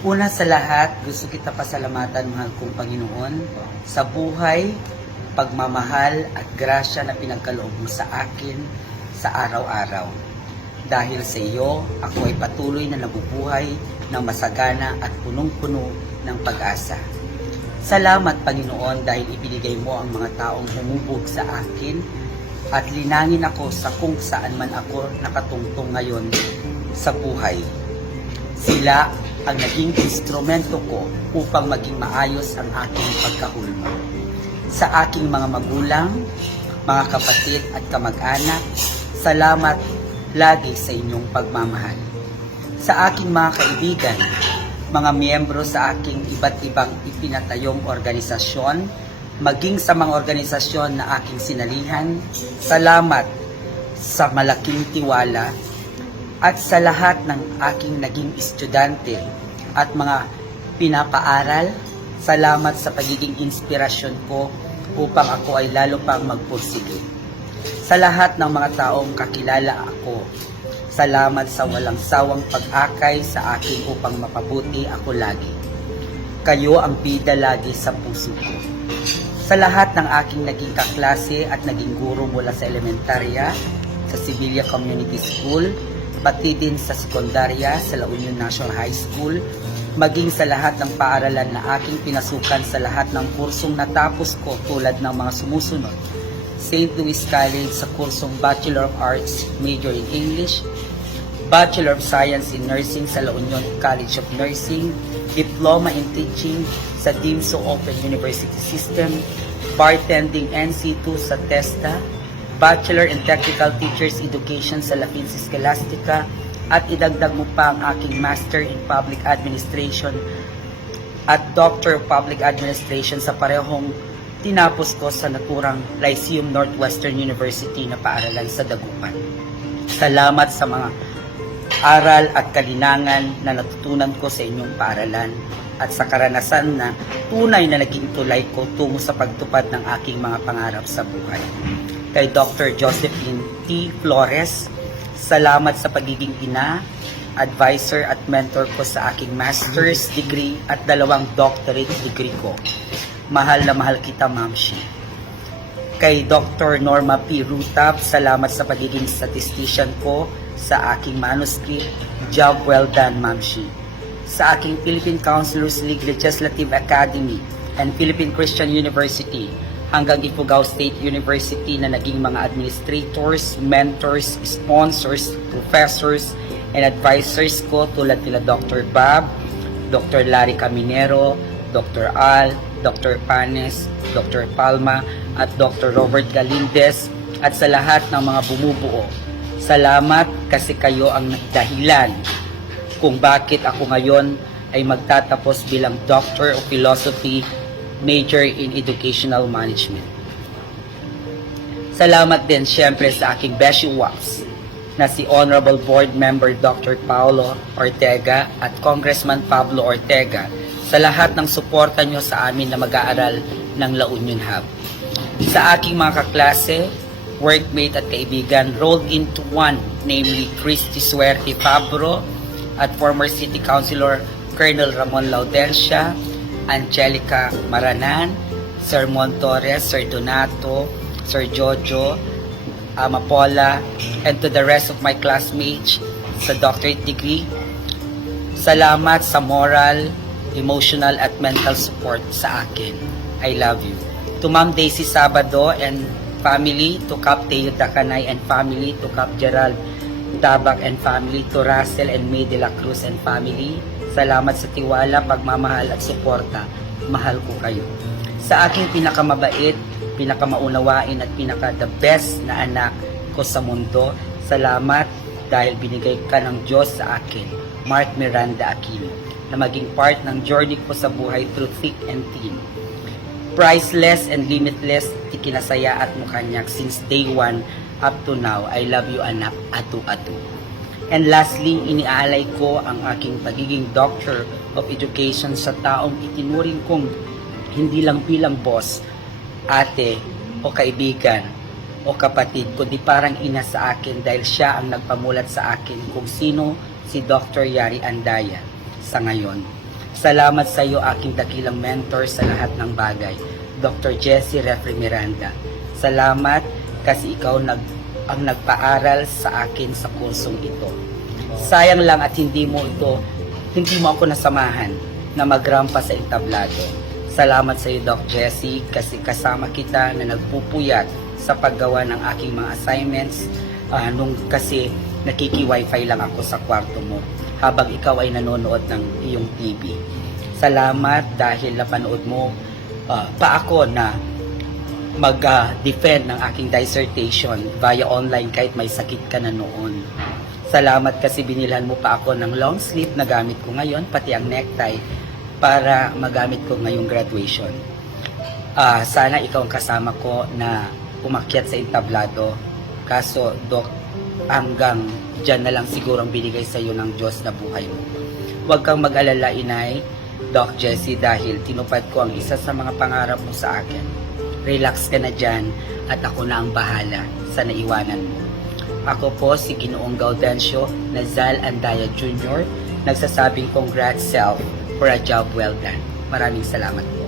Una sa lahat, gusto kita pasalamatan, mahal kong Panginoon, sa buhay, pagmamahal at grasya na pinagkaloob mo sa akin sa araw-araw. Dahil sa iyo, ako ay patuloy na nabubuhay ng masagana at punong-puno ng pag-asa. Salamat, Panginoon, dahil ibinigay mo ang mga taong humubog sa akin at linangin ako sa kung saan man ako nakatungtong ngayon sa buhay. Sila ang naging instrumento ko upang maging maayos ang aking pagkahulma. Sa aking mga magulang, mga kapatid at kamag-anak, salamat lagi sa inyong pagmamahal. Sa aking mga kaibigan, mga miyembro sa aking iba't ibang ipinatayong organisasyon, maging sa mga organisasyon na aking sinalihan, salamat sa malaking tiwala at sa lahat ng aking naging estudyante at mga pinapaaral, salamat sa pagiging inspirasyon ko upang ako ay lalo pang magpursige. Sa lahat ng mga taong kakilala ako, salamat sa walang sawang pag-akay sa akin upang mapabuti ako lagi. Kayo ang bida lagi sa puso ko. Sa lahat ng aking naging kaklase at naging guro mula sa elementarya, sa Sibilia Community School, pati din sa sekundarya sa La Union National High School, maging sa lahat ng paaralan na aking pinasukan sa lahat ng kursong natapos ko tulad ng mga sumusunod. St. Louis College sa kursong Bachelor of Arts, Major in English, Bachelor of Science in Nursing sa La Union College of Nursing, Diploma in Teaching sa DIMSO Open University System, Bartending NC2 sa TESTA, Bachelor in Technical Teachers Education sa La Pince Scholastica, at idagdag mo pa ang aking Master in Public Administration at Doctor of Public Administration sa parehong tinapos ko sa naturang Lyceum Northwestern University na paaralan sa Dagupan. Salamat sa mga aral at kalinangan na natutunan ko sa inyong paaralan at sa karanasan na tunay na naging tulay ko tungo sa pagtupad ng aking mga pangarap sa buhay. Kay Dr. Josephine T. Flores, salamat sa pagiging ina, advisor at mentor ko sa aking master's degree at 2 doctorate degree ko. Mahal na mahal kita, Mamshi. Kay Dr. Norma P. Rutab, salamat sa pagiging statistician ko sa aking manuscript. Job well done, Mamshi. Sa aking Philippine Counselors League Legislative Academy and Philippine Christian University, hanggang Ifugao State University na naging mga administrators, mentors, sponsors, professors, and advisors ko tulad nila Dr. Bob, Dr. Larry Caminero, Dr. Al, Dr. Panes, Dr. Palma, at Dr. Robert Galindez, at sa lahat ng mga bumubuo. Salamat kasi kayo ang dahilan kung bakit ako ngayon ay magtatapos bilang Doctor of Philosophy, Major in Educational Management. Salamat din siyempre sa aking Beshi Waps na si Honorable Board Member Dr. Paulo Ortega at Congressman Pablo Ortega sa lahat ng suporta nyo sa amin na mag-aaral ng La Union Hub. Sa aking mga kaklase, workmate at kaibigan rolled into one, namely Christy Suerte Fabro at former City Councilor Colonel Ramon Laudencia, Angelica Maranan, Sir Mon Torres, Sir Donato, Sir Jojo, Amapola, and to the rest of my classmates sa doctorate degree, salamat sa moral, emotional at mental support sa akin. I love you. To Ma'am Daisy Sabado and family, to Cap Teo Dacanay and family, to Cap Gerald Tabak and family, to Russell and May de la Cruz and family, salamat sa tiwala, pagmamahal at suporta. Mahal ko kayo. Sa aking pinakamabait, pinakamaunawain at pinaka-the best na anak ko sa mundo, salamat dahil binigay ka ng Diyos sa akin, Mark Miranda Aquino, na maging part ng journey ko sa buhay through thick and thin. Priceless and limitless, ikinasaya at mukanyak since day 1 up to now. I love you, anak, atu-atu. And lastly, iniaalay ko ang aking pagiging Doctor of Education sa taong itinuring kong hindi lang bilang boss, ate, o kaibigan, o kapatid, kundi parang ina sa akin dahil siya ang nagpamulat sa akin kung sino si Dr. Yari Andaya sa ngayon. Salamat sa iyo, aking dakilang mentor sa lahat ng bagay, Dr. Jessie Refre Miranda. Salamat kasi ikaw ang nagpaaral sa akin sa kursong ito. Sayang lang at hindi mo ako nasamahan na magrampa sa entablado. Salamat sa iyo, Doc Jessie, kasi kasama kita na nagpupuyat sa paggawa ng aking mga assignments nung kasi nakiki-wifi lang ako sa kwarto mo habang ikaw ay nanonood ng iyong TV. Salamat dahil napanood mo pa ako na mag-defend ng aking dissertation via online kahit may sakit ka na noon. Salamat kasi binilhan mo pa ako ng long sleeve na gamit ko ngayon, pati ang necktie para magamit ko ngayong graduation. Sana ikaw ang kasama ko na umakyat sa entablado. Kaso, Doc, hanggang dyan na lang siguro ang binigay sa iyo ng Diyos na buhay mo. Huwag kang mag-alala, Inay, Doc Jessie, dahil tinupad ko ang isa sa mga pangarap mo sa akin. Relax ka na dyan at ako na ang bahala sa naiwanan mo. Ako po si Ginoong Gaudencio Nazal Andaya Jr. Nagsasabing congrats self for a job well done. Maraming salamat po.